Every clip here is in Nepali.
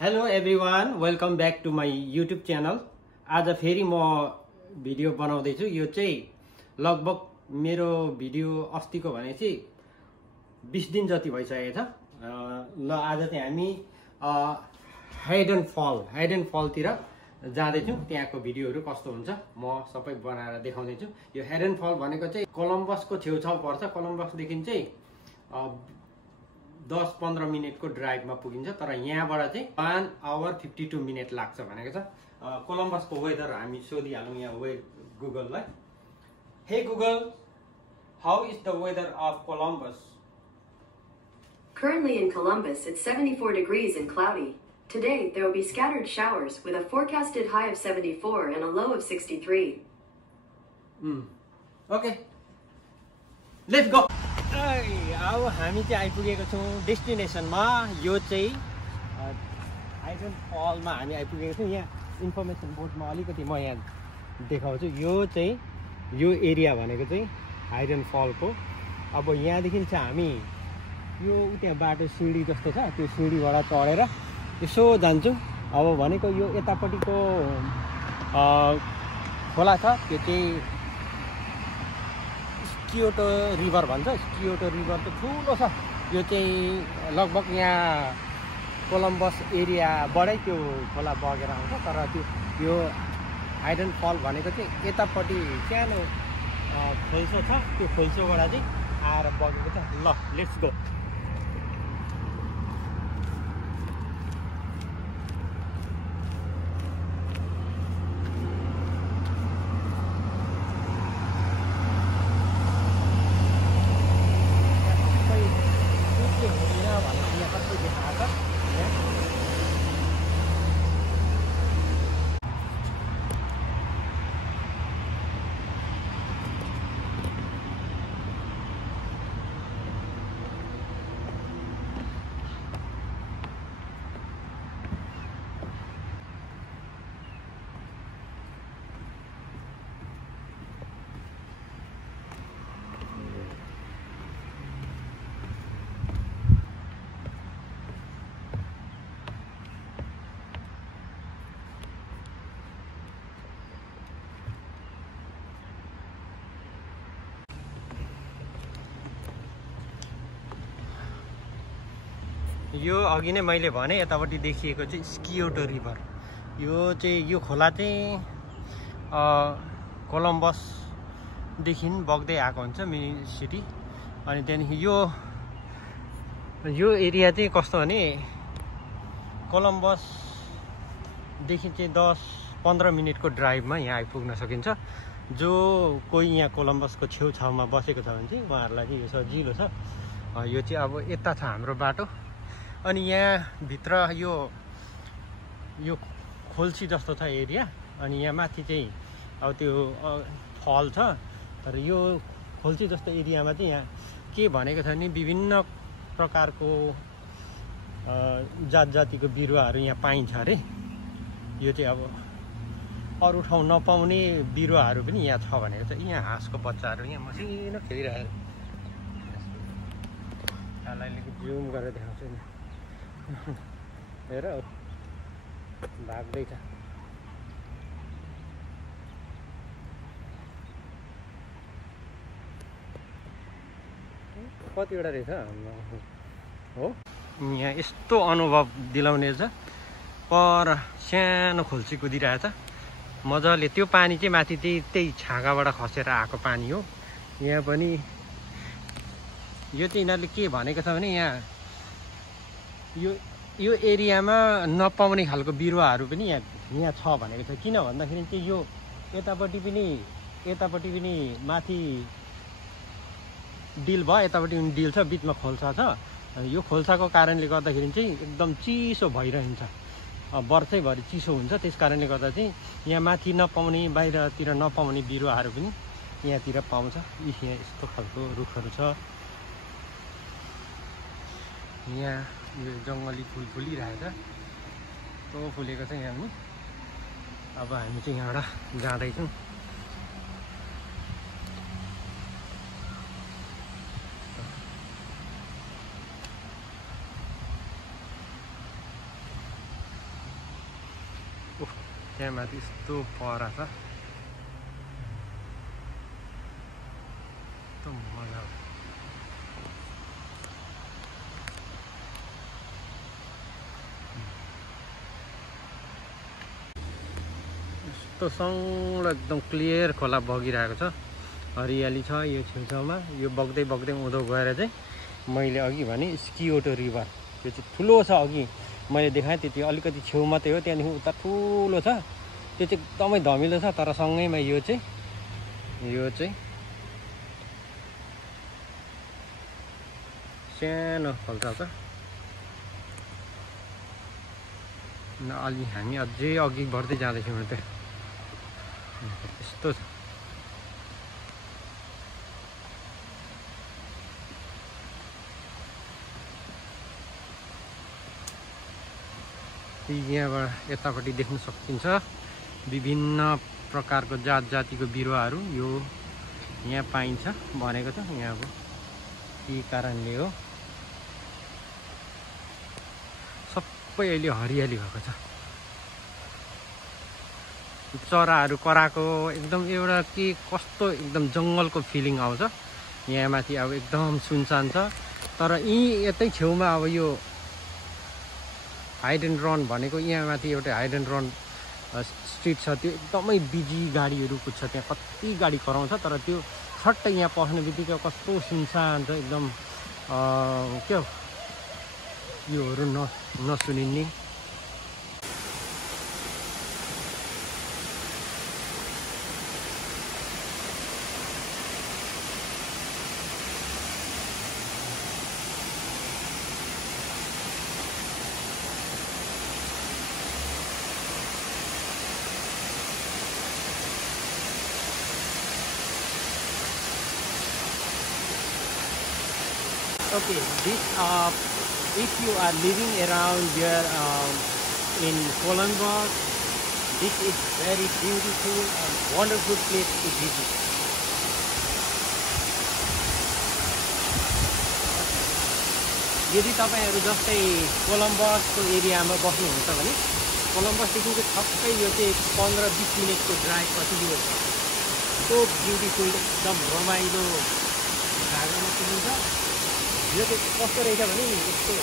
Hello everyone, welcome back to my YouTube channel. आज फेरि म भिडियो बनाउँदैछु। यो चाहिँ लगभग मेरो भिडियो अस्तिको भनेपछि 20 दिन जति भइसकेको छ। ल आज चाहिँ हामी हाइड एन्ड फलतिर जाँदैछौँ। त्यहाँको भिडियोहरू कस्तो हुन्छ म सबै बनाएर देखाउँदैछु। यो हाइड एन्ड फल भनेको चाहिँ कोलम्बसको छेउछाउ पर्छ। कोलम्बसदेखि चाहिँ 10-15 मिनटको ड्राइभमा पुगिन्छ, तर यहाँबाट चाहिँ 1 hour 52 मिनट लाग्छ भनेको छ। कोलम्बसको वेदर हामी सोधिहालौँ यहाँ गुगललाई। Hey Google, how is the weather of Columbus? Currently in Columbus, it's 74 degrees and cloudy. Today, there will be scattered showers with a forecasted high of 74 and a low of 63. Okay, let's go. अब हामी चाहिँ आइपुगेको छौँ डेस्टिनेसनमा। यो चाहिँ हाइड एन्ड फलमा हामी आइपुगेको छौँ। यहाँ इन्फर्मेसन बोर्डमा अलिकति म यहाँ देखाउँछु। यो चाहिँ यो एरिया भनेको चाहिँ हाइड एन्ड फलको। अब यहाँदेखि चाहिँ हामी यो त्यहाँ बाटो सिँढी जस्तो छ, त्यो सिँढीबाट चढेर यसो जान्छौँ। अब भनेको यो यतापट्टिको खोला छ, त्यो चाहिँ स्कियोटो रिभर भन्छ। स्कियोटो रिभर त ठुलो छ। यो चाहिँ लगभग यहाँ कोलम्बस एरियाबाटै त्यो खोला बगेर आउँछ। तर त्यो यो हाइड एन्ड फल भनेको चाहिँ यतापट्टि सानो खोल्सो छ, त्यो खोल्सोबाट चाहिँ आएर बगेको छ। ल लेट्स गो। यो अघि नै मैले भने यतापट्टि देखिएको चाहिँ स्कियोटो रिभर। यो खोला चाहिँ कोलम्बसदेखि बग्दै आएको हुन्छ मिनी सिटी। अनि त्यहाँदेखि यो एरिया चाहिँ कस्तो भने कोलम्बसदेखि चाहिँ 10-15 मिनटको ड्राइभमा यहाँ आइपुग्न सकिन्छ। जो कोही यहाँ कोलम्बसको छेउछाउमा बसेको छ भने चाहिँ उहाँहरूलाई चाहिँ यो सजिलो छ। यो चाहिँ अब यता छ हाम्रो बाटो। अनि यहाँ भित्र यो खोल्सी जस्तो छ एरिया। अनि यहाँ माथि चाहिँ अब त्यो फल छ। तर यो खोल्सी जस्तो एरियामा चाहिँ यहाँ के भनेको छ भने विभिन्न प्रकारको जात जातिको बिरुवाहरू यहाँ पाइन्छ अरे। यो चाहिँ अब अरू ठाउँ नपाउने बिरुवाहरू पनि यहाँ छ भनेको छ। यहाँ हाँसको बच्चाहरू यहाँ मसिनो खेलिरहेको। यसलाई अलिकति जुम गरेर देखाउँछु नि। हेर भाग्दैछ। कतिवटा रहेछ हो। यहाँ यस्तो अनुभव दिलाउने छ। पर सानो खोल्सी कुदिरहेछ मजाले। त्यो पानी चाहिँ माथि त्यही छाँगाबाट खसेर आएको पानी हो। यहाँ पनि यो चाहिँ यिनीहरूले के भनेको छ भने यहाँ यो एरियामा नपाउने खालको बिरुवाहरू पनि यहाँ छ भनेको छ। किन भन्दाखेरि चाहिँ यो यतापट्टि पनि माथि डिल भयो, यतापट्टि पनि डिल छ, बिचमा खोल्सा छ। यो खोल्साको कारणले गर्दाखेरि चाहिँ एकदम चिसो भइरहन्छ। वर्षैभरि चिसो हुन्छ। त्यस कारणले गर्दा चाहिँ यहाँ माथि नपाउने, बाहिरतिर नपाउने बिरुवाहरू पनि यहाँतिर पाउँछ। यहाँ यस्तो खालको रुखहरू छ। यहाँ यो जङ्गली फुल फुलिरहेछ। तो फुलेको छ यहाँ पनि। अब हामी चाहिँ यहाँबाट जाँदैछौँ। त्यहाँ माथि यस्तो पहरा छ, यस्तो मजा आउँछ। यस्तो सङ्लो एकदम क्लियर खोला बगिरहेको छ, हरियाली छ यो छेउछाउमा। यो बग्दै बग्दै उँधो गएर चाहिँ मैले अघि भने स्कियोटो रिभर, त्यो चाहिँ ठुलो छ। अघि मैले देखाएँ त्यति अलिकति छेउ मात्रै हो, त्यहाँदेखि उता ठुलो छ, त्यो चाहिँ एकदमै धमिलो छ। तर सँगैमा यो चाहिँ सानो खोल्सा छ। अलि हामी अझै अघि बढ्दै जाँदैछौँ त यस्तो छ। यहाँबाट यतापट्टि देख्न सकिन्छ विभिन्न प्रकारको जात जातिको बिरुवाहरू यो यहाँ पाइन्छ भनेको छ। यहाँ अब के कारणले हो सबै अहिले हरियाली भएको छ। चराहरू कराएको एकदम एउटा के कस्तो एकदम जङ्गलको फिलिङ आउँछ। यहाँ माथि अब एकदम सुनसान छ। तर यतै छेउमा अब यो हाइड एन्ड रन भनेको यहाँ माथि एउटा हाइड एन्ड रन स्ट्रिट छ, त्यो एकदमै बिजी गाडीहरू कुद्छ, त्यहाँ कति गाडी कराउँछ। तर त्यो छट्टै यहाँ पस्ने बित्तिकै कस्तो सुनसान छ एकदम, क्या योहरू नसुनिने। Okay, this if you are living around here in Columbus, this is very beautiful and wonderful place to visit. यदि तपाईहरु जस्तै कोलम्बसको एरियामा बस्नुहुन्छ भने कोलम्बसदेखि ठक्कै यो चाहिँ 15-20 मिनेटको ड्राइभ कति हो। सो ब्युटिफुल एकदम रमाइलो जग्गामा पुगिन्छ। यो चाहिँ कस्तो रहेछ भने यस्तो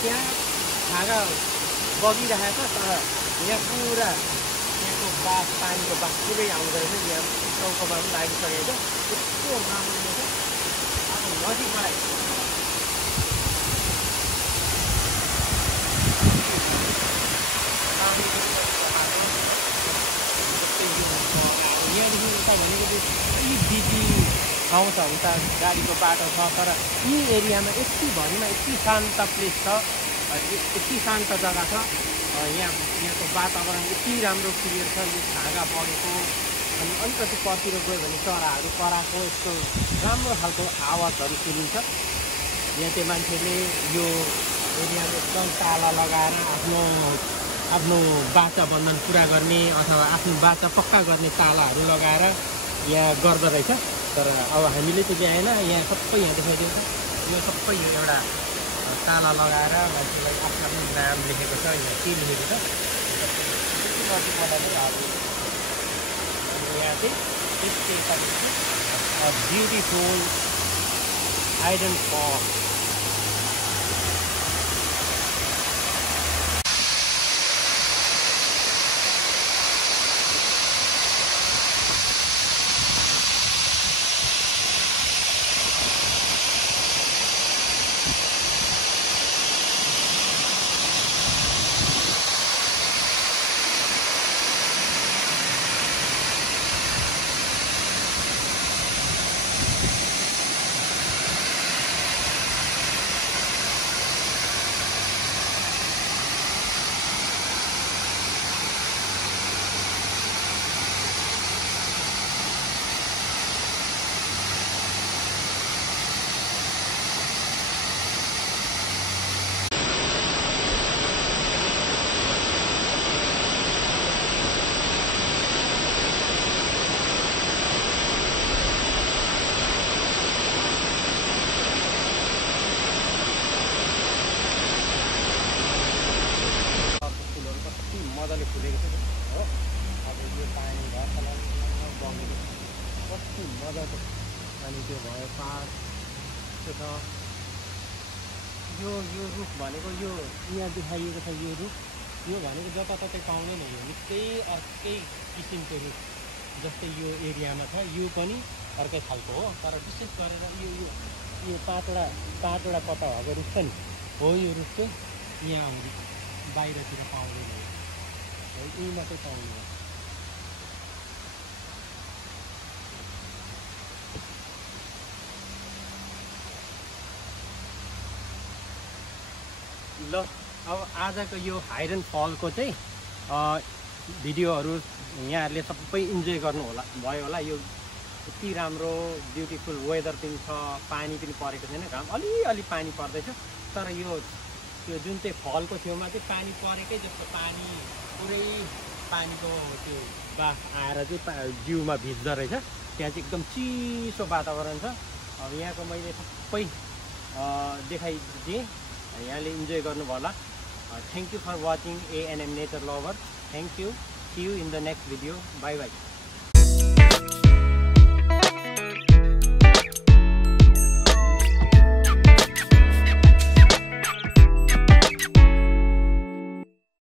त्यहाँ छाँगा बगिरहेको छ, तर यहाँ पुरा त्यहाँको बास पानीको बास पुरै आउँदो रहेछ। यहाँ चौकोमा पनि लागिसकेको छ, यस्तो राम्रो रहेछ। अब नजिकबाट यहाँदेखि उता भनेको चाहिँ बिजी ठाउँ छ, उता गाडीको बाटो छ। तर यी एरियामा यति भरिमा यति शान्त प्लेस छ, यति शान्त जग्गा छ। यहाँको वातावरण यति राम्रो क्लियर छ। यो छाँगा बढेको अनि अलिकति परतिर गयो भने चराहरू कराएको यस्तो राम्रो खालको आवाजहरू सुनिन्छ। यहाँ चाहिँ मान्छेले यो एरियामा एकदम ताला लगाएर आफ्नो बाचा बन्धन पुरा गर्ने अथवा आफ्नो बाचा पक्का गर्ने तालाहरू लगाएर यहाँ गर्दो रहेछ। तर अब हामीले चाहिँ भ्याएन, यहाँ सबै यहाँ देखाइदिन्छ। यो सबै यो एउटा ताला लगाएर मान्छेलाई आफ्नो आफ्नो नाम लेखेको छ, यहाँ के लेखेको छ यहाँ चाहिँ ब्युटिफुल हाइडन फल। मजाले फुलेको छ हो। पाउने कति मजाको अनि त्यो भयो पाहाड त्यो छ यो रुख भनेको यो यहाँ देखाइएको छ यो रुख यो भनेको जताततै पाउँदैन यो निकै अर्कै किसिमको रुख जस्तै यो एरियामा छ यो पनि अर्कै खालको हो तर विशेष गरेर यो पातला पत्ता भएको रुख छ नि हो यो रुख चाहिँ यहाँ बाहिरतिर पाउँदैन हो यही मात्रै पाउने हो ल अब आजको यो हाइरन फलको चाहिँ भिडियोहरू यहाँहरूले सबै इन्जोय गर्नु होला भयो होला यो यति राम्रो ब्युटिफुल वेदर पनि छ पानी पनि परेको छैन घाम अलि पानी पर्दैछ तर यो त्यो जुन चाहिँ फलको छेउमा चाहिँ पानी परेकै जस्तो पानी पुरै पानीको त्यो बाफ आएर चाहिँ जिउमा भिज्दो रहेछ त्यहाँ चाहिँ एकदम चिसो वातावरण छ अब यहाँको मैले सबै देखाइदिएँ यहाँले इन्जोय गर्नुभयो होला thank you for watching ANM nature lover thank you see you in the next video bye by